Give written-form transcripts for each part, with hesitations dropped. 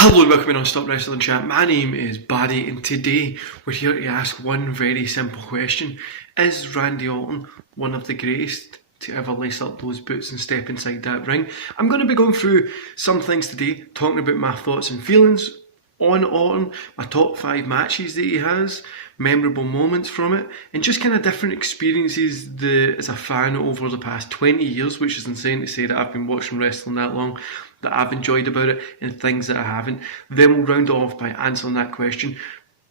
Hello and welcome to Non-Stop Wrestling Chat. My name is Barry and today we're here to ask one very simple question. Is Randy Orton one of the greatest to ever lace up those boots and step inside that ring? I'm going to be going through some things today, talking about my thoughts and feelings on Orton, my top 5 matches that he has, memorable moments from it, and just kind of different experiences as a fan over the past 20 years, which is insane to say that I've been watching wrestling that long, that I've enjoyed about it, and things that I haven't. Then we'll round it off by answering that question.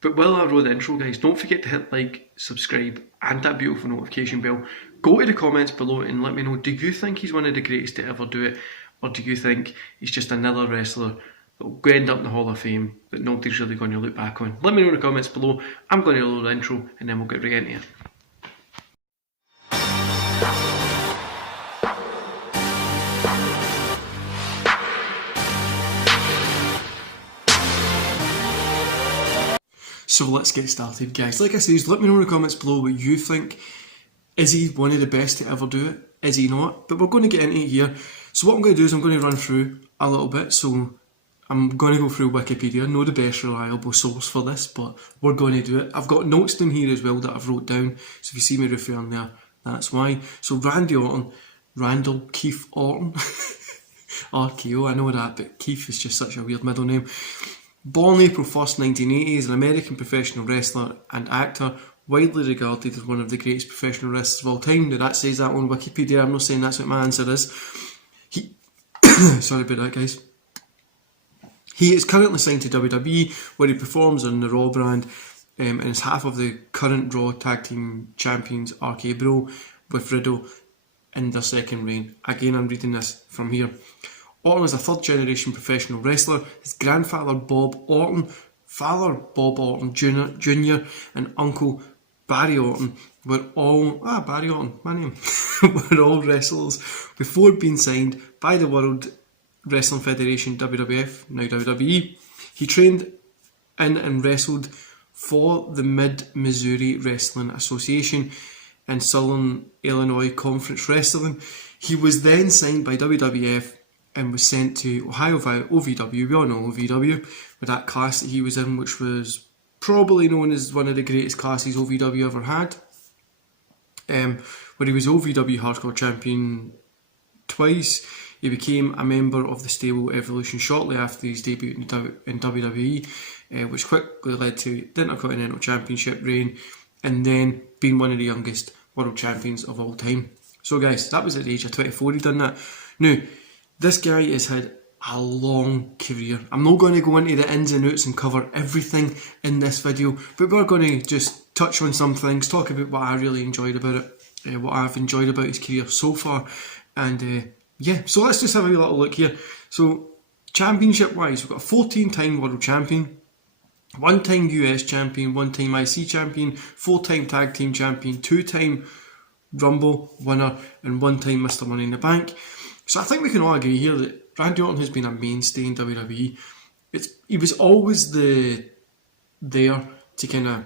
But while I roll the intro, guys, don't forget to hit like, subscribe, and that beautiful notification bell. Go to the comments below and let me know, do you think he's one of the greatest to ever do it? Or do you think he's just another wrestler that will end up in the Hall of Fame that nobody's really going to look back on? Let me know in the comments below. I'm going to roll the intro and then we'll get right into it. So let's get started, guys. Like I said, let me know in the comments below what you think. Is he one of the best to ever do it? Is he not? But we're going to get into it here. So what I'm going to do is I'm going to run through a little bit. So I'm going to go through Wikipedia. Not the best reliable source for this, but we're going to do it. I've got notes down here as well that I've wrote down. So if you see me referring there, that's why. So Randy Orton, Randall Keith Orton. RKO, I know that, but Keith is just such a weird middle name. Born April 1st, 1980, is an American professional wrestler and actor, widely regarded as one of the greatest professional wrestlers of all time. Now that says that on Wikipedia, I'm not saying that's what my answer is. Sorry about that, guys. He is currently signed to WWE, where he performs on the Raw brand, and is half of the current Raw Tag Team Champions RK Bro, with Riddle in their second reign. Again, I'm reading this from here. Orton is a third generation professional wrestler. His grandfather Bob Orton, father Bob Orton Jr. and uncle Barry Orton were all Barry Orton, my name, were all wrestlers before being signed by the World Wrestling Federation, WWF, now WWE. He trained in and wrestled for the Mid-Missouri Wrestling Association and Southern Illinois Conference Wrestling. He was then signed by WWF and was sent to Ohio via OVW. We all know OVW, with that class that he was in, which was probably known as one of the greatest classes OVW ever had. Where he was OVW Hardcore Champion twice. He became a member of the stable Evolution shortly after his debut in WWE, which quickly led to the Intercontinental Championship reign, and then being one of the youngest world champions of all time. So guys, that was at the age of 24 he done that. Now, this guy has had a long career. I'm not going to go into the ins and outs and cover everything in this video, but we're going to just touch on some things, talk about what I really enjoyed about it, what I've enjoyed about his career so far, and yeah, so let's just have a little look here. So, championship wise, we've got a 14-time world champion, 1-time US champion, 1-time IC champion, 4-time tag team champion, 2-time Rumble winner, and 1-time Mr. Money in the Bank. So I think we can all agree here that Randy Orton has been a mainstay in WWE. He was always there to kind of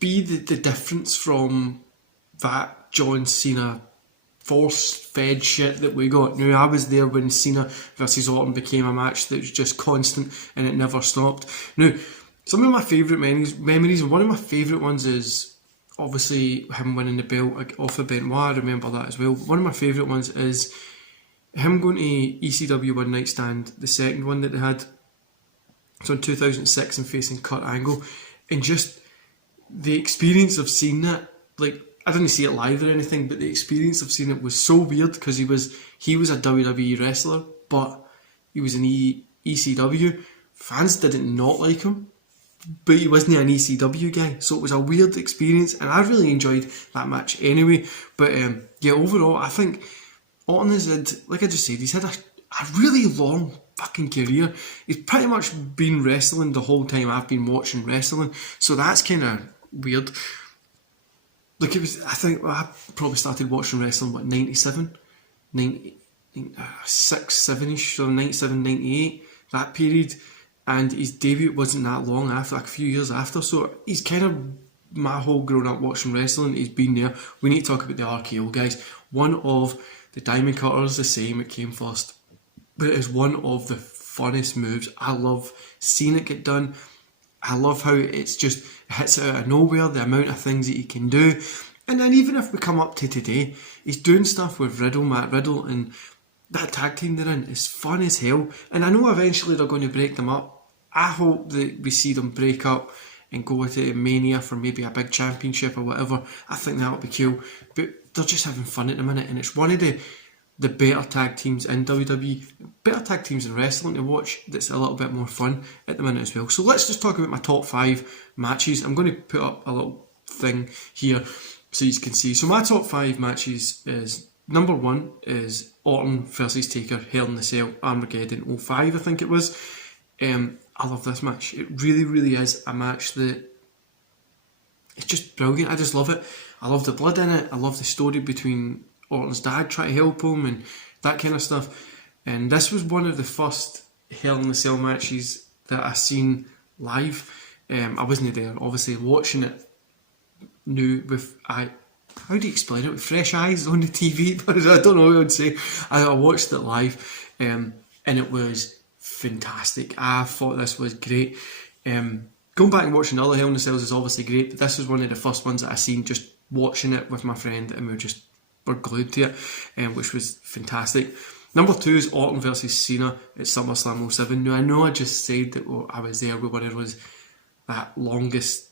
be the difference from that John Cena force-fed shit that we got. Now, I was there when Cena versus Orton became a match that was just constant and it never stopped. Now, some of my favourite memories, and one of my favourite ones is obviously him winning the belt off of Benoit. I remember that as well. One of my favourite ones is him going to ECW One Night Stand, the second one that they had. So in 2006 and facing Kurt Angle. And just the experience of seeing that, like, I didn't see it live or anything, but the experience of seeing it was so weird because he was a WWE wrestler, but he was an ECW. Fans didn't not like him, but he wasn't an ECW guy, so it was a weird experience, and I really enjoyed that match anyway. But yeah, overall, I think Orton has had, like I just said, he's had a really long fucking career. He's pretty much been wrestling the whole time I've been watching wrestling, so that's kind of weird. Look, I think I probably started watching wrestling, 97? 96, 7ish, so 97, 98, that period. And his debut wasn't that long after, like a few years after. So he's kind of, my whole growing up watching wrestling, he's been there. We need to talk about the RKO, guys. One of the Diamond Cutters, the same, it came first. But it is one of the funnest moves. I love seeing it get done. I love how it hits out of nowhere, the amount of things that he can do. And then even if we come up to today, he's doing stuff with Matt Riddle, and that tag team they're in is fun as hell. And I know eventually they're going to break them up. I hope that we see them break up and go to Mania for maybe a big championship or whatever. I think that would be cool. But they're just having fun at the minute, and it's one of the better tag teams in WWE, better tag teams in wrestling to watch that's a little bit more fun at the minute as well. So let's just talk about my top 5 matches. I'm going to put up a little thing here so you can see. So my top 5 matches is, number 1 is Orton versus Taker, Hell in the Cell, Armageddon 05 I think it was. I love this match. It really, really is a match that it's just brilliant. I just love it. I love the blood in it. I love the story between Orton's dad trying to help him and that kind of stuff. And this was one of the first Hell in the Cell matches that I seen live. I wasn't there, obviously, watching it new with how do you explain it? With fresh eyes on the TV. I don't know what I would say. I watched it live, and it was fantastic. I thought this was great. Going back and watching other Hell in the Cells is obviously great, but this was one of the first ones that I seen just watching it with my friend, and we're glued to it, which was fantastic. Number 2 is Orton versus Cena at SummerSlam 07. Now I know I just said that I was there when it was that longest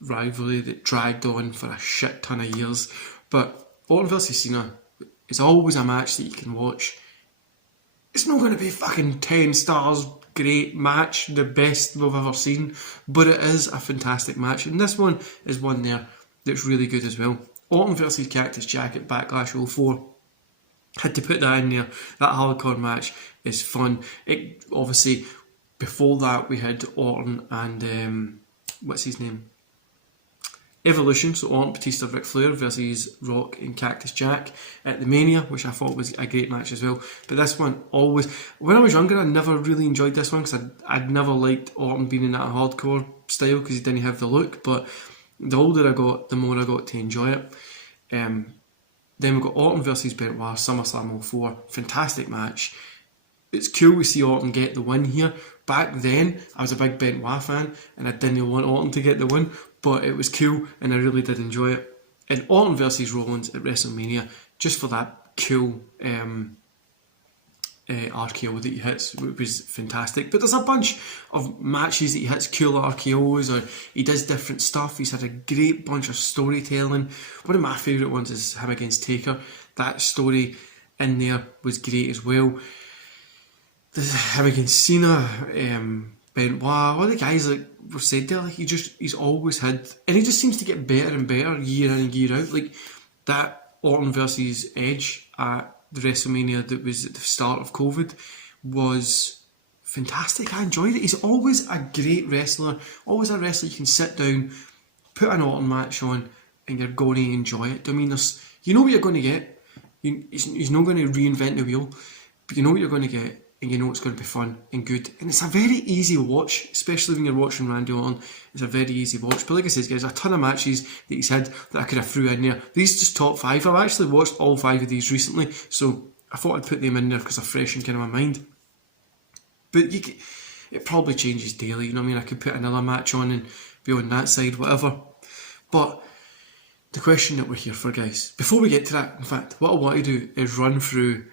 rivalry that dragged on for a shit ton of years, but Orton versus Cena is always a match that you can watch. It's not going to be fucking 10 stars, great match, the best we've ever seen, but it is a fantastic match, and this one is one there that's really good as well. Orton versus Cactus Jack at Backlash 04. Had to put that in there. That hardcore match is fun. It obviously, before that we had Orton and what's his name? Evolution, so Orton, Batista, Ric Flair versus Rock and Cactus Jack at the Mania, which I thought was a great match as well. But this one always, when I was younger, I never really enjoyed this one because I'd never liked Orton being in that hardcore style because he didn't have the look. But the older I got, the more I got to enjoy it. Then we've got Orton versus Benoit, SummerSlam 04, fantastic match. It's cool we see Orton get the win here. Back then, I was a big Benoit fan and I didn't want Orton to get the win, but it was cool and I really did enjoy it. And Orton versus Rollins at WrestleMania, just for that cool RKO that he hits, it was fantastic. But there's a bunch of matches that he hits cool RKOs, or he does different stuff. He's had a great bunch of storytelling. One of my favourite ones is him against Taker. That story in there was great as well. There's him against Cena, Benoit, all the guys like we've said there, like he's always had, and he just seems to get better and better year in and year out. Like that Orton versus Edge at the WrestleMania that was at the start of COVID was fantastic. I enjoyed it. He's always a great wrestler, always a wrestler you can sit down, put an Orton match on, and you're going to enjoy it. I mean, you know what you're going to get. He's not going to reinvent the wheel, but you know what you're going to get, and you know it's going to be fun and good. And it's a very easy watch, especially when you're watching Randy Orton. It's a very easy watch. But like I said, guys, a ton of matches that he's had that I could have threw in there. These are just top 5. I've actually watched all 5 of these recently, so I thought I'd put them in there because they're fresh in kind of my mind. But it probably changes daily, you know what I mean? I could put another match on and be on that side, whatever. But the question that we're here for, guys, before we get to that, in fact, what I want to do is run through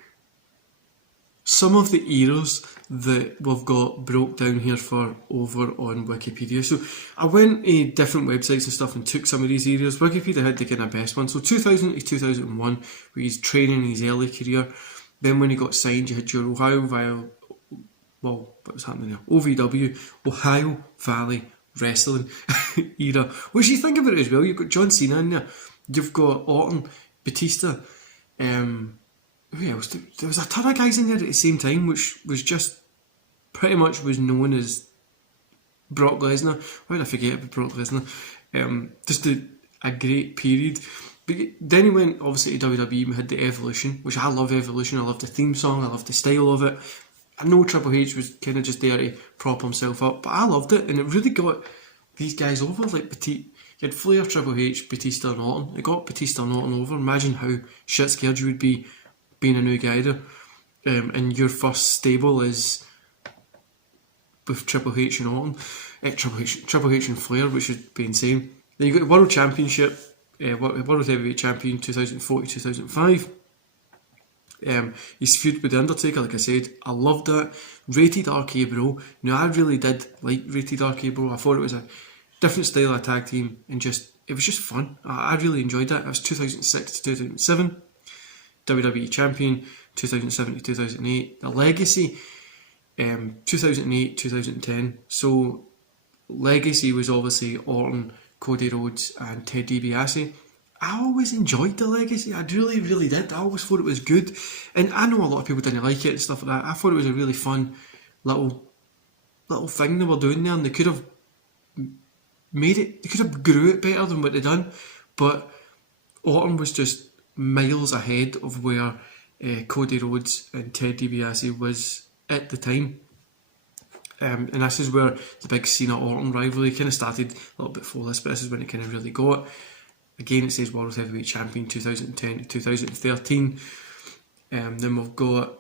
some of the eras that we've got broke down here for over on Wikipedia. So I went to different websites and stuff and took some of these eras. Wikipedia had the kind of best one. So 2000 to 2001, where he's training in his early career. Then when he got signed, you had your what was happening there? OVW, Ohio Valley Wrestling era. What do you think about it as well? You've got John Cena in there. You've got Orton, Batista, who else? There was a ton of guys in there at the same time, which was just pretty much was known as Brock Lesnar. Why did I forget about Brock Lesnar? Just a great period. But then he went obviously to WWE and had the Evolution, which I love Evolution. I love the theme song, I love the style of it. I know Triple H was kind of just there to prop himself up, but I loved it, and it really got these guys over. Like you had Flair, Triple H, Batista and Orton. It got Batista and Orton over. Imagine how shit scared you would be being a new guy there, and your first stable is with Triple H and Orton, Triple H and Flair, which would be insane. Then you got the World Championship, World Heavyweight Champion 2004 to 2005. His feud with The Undertaker, like I said, I loved that. Rated RK Bro. Now, I really did like Rated RK Bro. I thought it was a different style of tag team, and it was just fun. I really enjoyed that. It was 2006 to 2007. WWE Champion 2007 to 2008. The Legacy 2008 2010. So Legacy was obviously Orton, Cody Rhodes and Ted DiBiase. I always enjoyed the Legacy. I really did. I always thought it was good, and I know a lot of people didn't like it and stuff like that. I thought it was a really fun little thing they were doing there, and they could have made it. They could have grew it better than what they done, but Orton was just miles ahead of where Cody Rhodes and Ted DiBiase was at the time. And this is where the big Cena-Orton rivalry kind of started a little bit before this, but this is when it kind of really got. Again, it says World Heavyweight Champion 2010 to 2013. Then we've got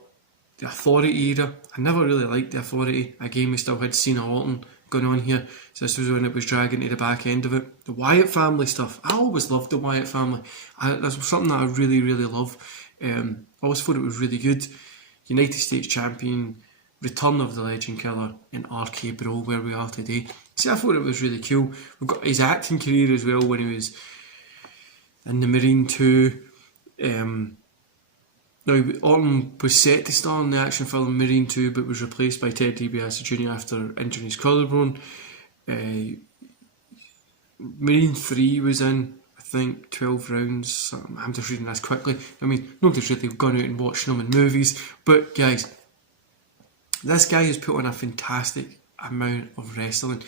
the Authority era. I never really liked the Authority. Again, we still had Cena-Orton going on here. So this was when it was dragging to the back end of it. The Wyatt family stuff. I always loved the Wyatt family. That's something that I really love. I always thought it was really good. United States Champion, Return of the Legend Killer, and RK Bro, where we are today. See, I thought it was really cool. We've got his acting career as well when he was in the Marine 2. Now, Orton was set to star in the action film Marine 2, but was replaced by Ted DiBiase Jr. after injuring his collarbone. Marine 3 was in, I think, 12 rounds. I'm just reading this quickly. I mean, nobody's really gone out and watched them in movies, but guys, this guy has put on a fantastic amount of wrestling.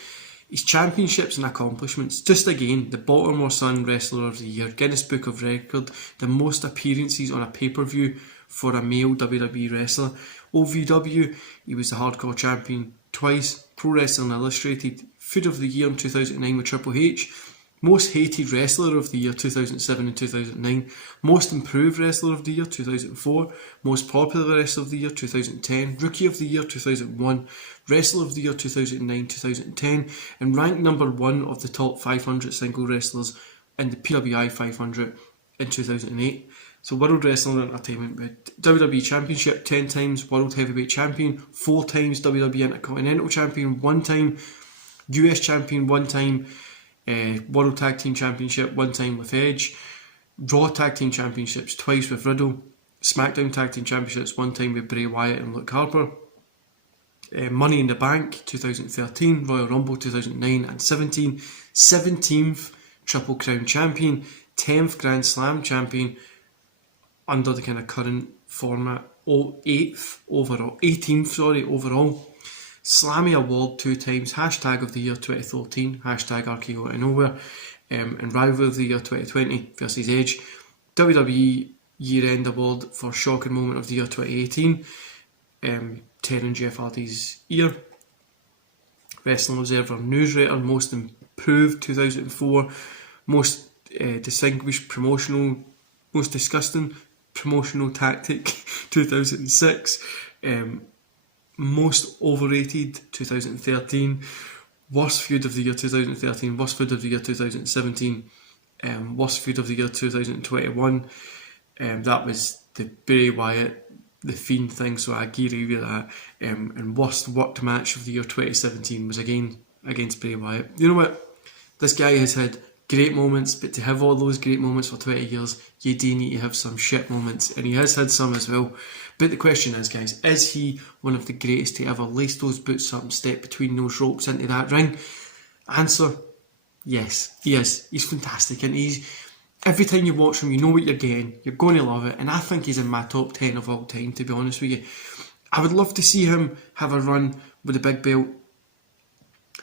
His championships and accomplishments, just again, the Baltimore Sun Wrestler of the Year, Guinness Book of Record, the most appearances on a pay-per-view for a male WWE wrestler. OVW, he was the Hardcore Champion twice. Pro Wrestling Illustrated, Food of the Year in 2009 with Triple H. Most Hated Wrestler of the Year 2007 and 2009. Most Improved Wrestler of the Year 2004. Most Popular Wrestler of the Year 2010. Rookie of the Year 2001. Wrestler of the Year 2009-2010. And ranked number 1 of the top 500 single wrestlers in the PWI 500 in 2008. So World Wrestling Entertainment with WWE Championship 10 times, World Heavyweight Champion 4 times, WWE Intercontinental Champion 1 time, US Champion 1 time, World Tag Team Championship 1 time with Edge, Raw Tag Team Championships twice with Riddle, SmackDown Tag Team Championships 1 time with Bray Wyatt and Luke Harper, Money in the Bank 2013, Royal Rumble 2009 and 17, 17th Triple Crown Champion, 10th Grand Slam Champion under the kind of current format, 18th overall. Slammy Award 2 times, Hashtag of the Year 2013, Hashtag RKO out of nowhere, and Rival of the Year 2020 versus Edge. WWE Year End Award for Shocking Moment of the Year 2018, tearing Jeff Hardy's ear. Wrestling Observer Newsletter, Most Improved 2004, Most Distinguished Promotional, Most Disgusting Promotional Tactic 2006, Most Overrated 2013, Worst Feud of the Year 2013, Worst Feud of the Year 2017, Worst Feud of the Year 2021. That was the Bray Wyatt, the Fiend thing, so I agree with that. And Worst Worked Match of the Year 2017 was again against Bray Wyatt. You know what? This guy has had great moments, but to have all those great moments for 20 years, you do need to have some shit moments, and he has had some as well. But the question is, guys, is he one of the greatest to ever lace those boots up and step between those ropes into that ring? Answer, yes, he is. He's fantastic, and every time you watch him, you know what you're getting. You're going to love it, and I think he's in my top 10 of all time, to be honest with you. I would love to see him have a run with a big belt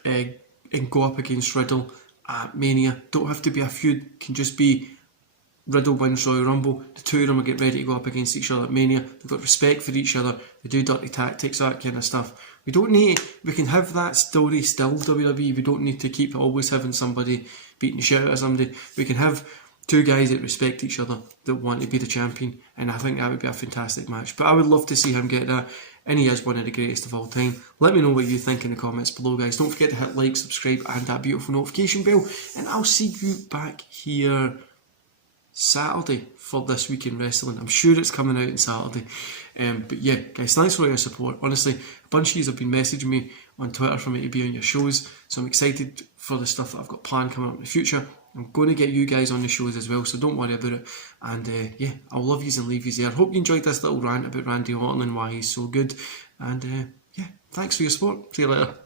and go up against Riddle at Mania. Don't have to be a feud, can just be Riddle wins Royal Rumble, the two of them will get ready to go up against each other at Mania. They've got respect for each other, they do dirty tactics, that kind of stuff. We can have that story still, WWE. We don't need to keep always having somebody beating the shit out of somebody. We can have two guys that respect each other, that want to be the champion, and I think that would be a fantastic match. But I would love to see him get that. and he is one of the greatest of all time. Let me know what you think in the comments below, guys. Don't forget to hit like, subscribe, and that beautiful notification bell, and I'll see you back here Saturday for This Week in Wrestling. I'm sure it's coming out on Saturday. But yeah, guys, thanks for all your support. Honestly, a bunch of you have been messaging me on Twitter for me to be on your shows, so I'm excited for the stuff that I've got planned coming up in the future. I'm going to get you guys on the shows as well, so don't worry about it. And yeah, I'll love yous and leave yous there. Hope you enjoyed this little rant about Randy Orton and why he's so good. And yeah, thanks for your support. See you later.